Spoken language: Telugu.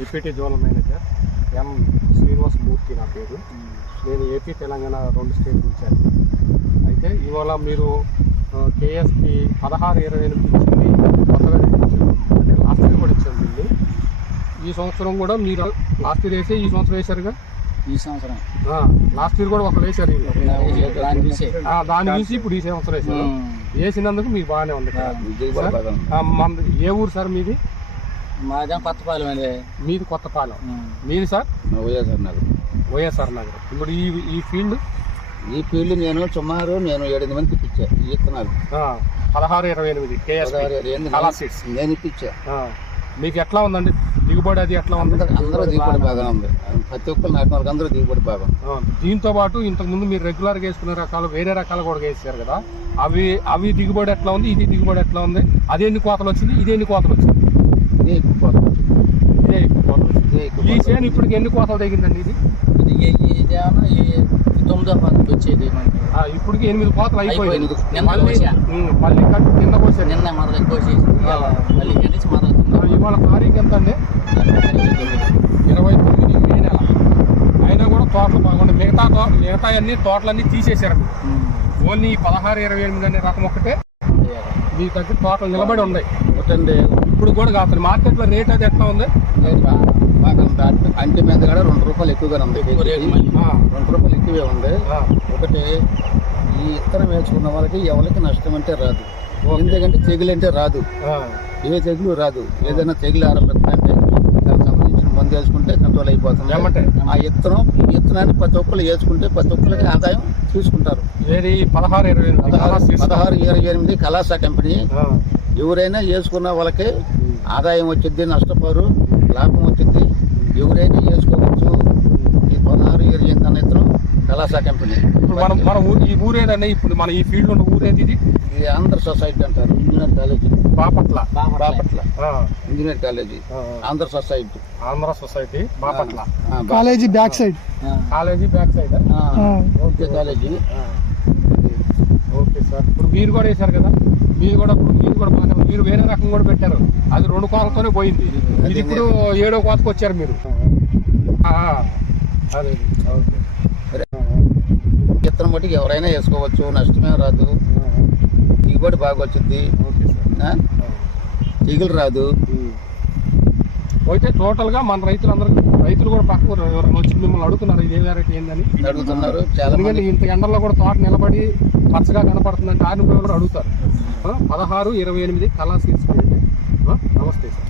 Deputy zonal manager M Srinivas Murthy నా పేరు. నేను ఏపీ తెలంగాణ రెండు స్టేట్ ఇచ్చాను అయితే ఇవాళ మీరు కేఎస్పి పదహారు ఇరవై ఎనిమిది ఇచ్చింది కొత్తగా ఇచ్చారు అంటే లాస్ట్ ఇయర్ కూడా ఇచ్చారు వీళ్ళు ఈ సంవత్సరం కూడా మీరు లాస్ట్ ఇయర్ వేసి ఈ సంవత్సరం వేశారుగా? ఈ సంవత్సరం. లాస్ట్ ఇయర్ కూడా ఒకరు వేశారు. దాన్ని చూసి దాన్ని ఇప్పుడు ఈ సంవత్సరం వేశారు. వేసినందుకు మీకు బాగానే ఉంది మనది ఏ ఊరు సార్ మీది? మాదే కొత్తపాలెం అండి? మీది కొత్తపాలెం మీది sir? YSR Nagar. YSR Nagar. ఇప్పుడు ఈ ఈ ఫీల్డ్? ఈ ఫీల్డ్ నేను సుమారు నేను ఏడెనిమిది మంది ఇప్పించా ఈ ఇత్తనాలు. పదహారు ఇరవై ఎనిమిది సీడ్స్ నేను ఇప్పించా. మీకు ఎట్లా ఉందండి? దిగుబడి అది ఎట్లా ఉంది? అందరూ దిగుబడి బాగా ఉంది. ప్రతి ఒక్కరు నాటిన వాళ్ళకి అందరూ దిగుబడి బాగా ఉంది. ఆ, దీంతో పాటు ఇంతకు ముందు మీరు రెగ్యులర్గా వేసుకునే రకాలు వేరే రకాలు కూడా వేసారు కదా? అవి అవి దిగుబడి ఎట్లా ఉంది? ఇది దిగుబడి ఎట్లా ఉంది? అదే ఎన్ని కోతలు వచ్చింది? ఇదే ఎన్ని కోతలు వచ్చింది? ఇదే ఎక్కువ కోత. ఇదే ఎక్కువ కోతలు వచ్చింది ఇదే? ఎక్కువ ఈ. చేను ఇప్పటికి ఎన్ని కోతలు తగ్గిందండి ఇది ఇది తొమ్మిదో పద్ధతి వచ్చేది మనకి. ఇప్పటికి ఎనిమిది కోతలు అయిపోయింది. మళ్ళీ మళ్ళీ కట్టు కింద కోసారు. నిన్న మొదలు కోసేసి మళ్ళీ ఆ, మొదలుతుంది ఇవాళ తారీఖు ఎంత అండి? ఇరవై తొమ్మిది. మే నెల. అయినా కూడా తోటలు బాగుంది మిగతా తో మిగతా అన్ని తోటలన్నీ తీసేశారు ఓన్లీ పదహారు ఇరవై ఎనిమిది అనే రకం ఒకటే మీ దగ్గర తోటలు నిలబడి ఉన్నాయి. ఒకటండి ఇప్పుడు కూడా కాదు మార్కెట్లో రేట్ అది ఎట్లా ఉంది? బాగా- అంటే- మీద కూడా రెండు రూపాయలు ఎక్కువగానే ఉంది రెండు రూపాయలు ఎక్కువే ఉంది. ఒకటి ఈ ఇత్తనం వేసుకున్న వాళ్ళకి ఎవరికి నష్టం అంటే రాదు. ఎందుకంటే తెగులు అంటే రాదు. ఏ తెగులు రాదు. ఏదైనా తెగులు ఆరంభిస్తుందంటే దానికి సంబంధించిన మందు వేసుకుంటే కంట్రోల్ అయిపోతుంది. ఏమంటే? ఆ ఇత్తనం ఈ ఇత్తనాన్ని ప్రతి ఒక్కరు వేసుకుంటే ప్రతి ఒక్కరికి ఆదాయం తీసుకుంటారు. ఏది? పదహారు ఇరవై పదహారు ఇరవై ఎనిమిది కళాసా కంపెనీ ఎవరైనా వేసుకున్న వాళ్ళకి ఆదాయం వచ్చింది నష్టపోరు లాభం వచ్చింది. ఎవరైనా వేసుకోవచ్చు ఈ పదహారు ఇరవై ఎనిమిది అనే ఇత్తనం కళాసా కంపెనీ. ఇప్పుడు మనం మన ఈ ఊరేదండి ఇప్పుడు మన ఈ ఫీల్డ్ ఉన్న ఊరేది ఇది? ఇది ఆంధ్ర సొసైటీ అంటారు ఇంజనీర్ కాలేజీ. బాపట్ల. బాపట్ల. ఆ, engineer college. Andhra society. Andhra society Bapatla. College back side. College back side? ఆ, ఓకే కాలేజీ. Okay sir. ఇప్పుడు మీరు కూడా వేశారు కదా? మీరు కూడా మీరు కూడా మీరు వేరే రకం కూడా పెట్టారు. అది రెండు కోతలతోనే పోయింది. ఇది ఇప్పుడు ఏడో కోతకు వచ్చారు మీరు. అదే. ఓకే. ఇత్తనం బట్టి ఎవరైనా వేసుకోవచ్చు. నష్టమే రాదు. దిగుబడి బాగా వచ్చింది తెగులు రాదు. అయితే టోటల్గా మన రైతులందరూ రైతులు కూడా ఎవరైనా వచ్చి మిమ్మల్ని అడుగుతున్నారు ఇది ఏ వెరైటీ ఏందని అడుగుతున్నారు ఎందుకంటే ఇంత ఎండల్లో కూడా తోట నిలబడి పచ్చగా కనపడుతుందంటే ఆరు కూడా అడుగుతారు. పదహారు ఇరవై ఎనిమిది కళా నమస్తే సార్.